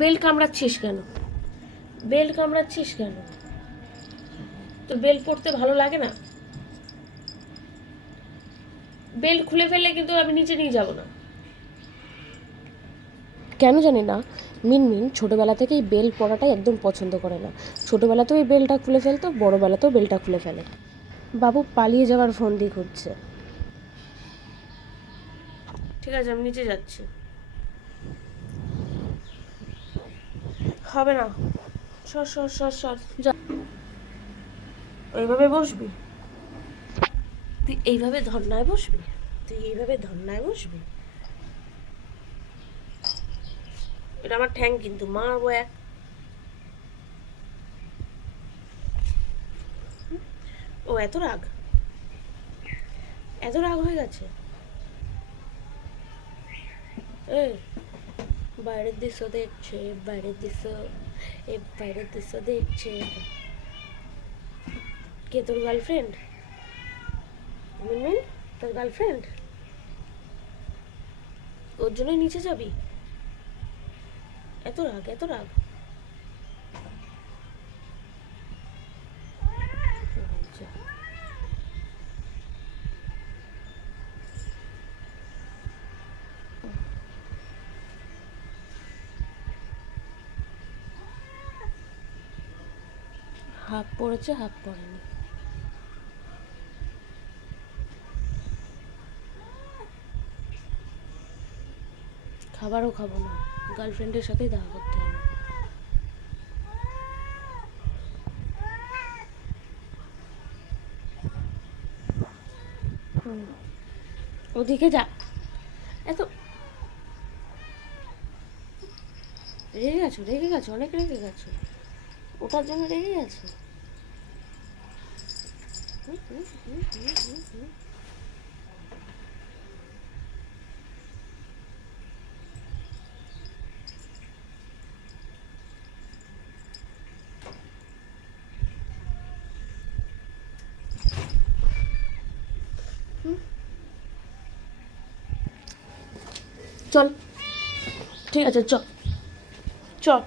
Bell কামড়াচ্ছিস কেন? Bell কামড়াচ্ছিস কেন? তোর বেল পড়তে ভালো লাগে না? বেল খুলে ফেললে কিন্তু আমি নিচে নিয়ে যাব না। কেন জানি না মিনমিন ছোটোবেলা থেকেই বেল পড়াটাই একদম পছন্দ করে না। ছোটোবেলাতেও এই বেলটা খুলে ফেলতো বড়োবেলাতেও বেলটা খুলে ফেলে। বাবু পালিয়ে যাওয়ার ফোন দিয়ে ঘুরছে। ঠিক আছে আমি নিচে যাচ্ছি। হবে না। সর সর সর সর। যা। এইভাবে বসবি? তুই এইভাবে ধর্নায় বসবি? তুই এইভাবে ধর্নায় বসবি? এটা আমার ঠ্যাং কিন্তু, মারবো এক। ও, এত রাগ। এত রাগ হয়ে গেছে। এই। বাইরের দৃশ্য দেখছে বাইরের দৃশ্য এ বাইরের দৃশ্য দেখছে কে তোর গার্লফ্রেন্ড মিনমিন তোর গার্লফ্রেন্ড ওর জন্যই নিচে যাবি? এত রাগ এত রাগ যা। হাফ পড়েছে হাফ পড়েনি। খাবারও খাব না গার্লফ্রেন্ডের সাথেই দেখা করতে হবে। ওদিকে যা। এত রেগে গেছো রেগে গেছো, অনেক রেগে গেছো। ওটার জন্য রেগে গেছো। চল। ঠিক আছে চল চল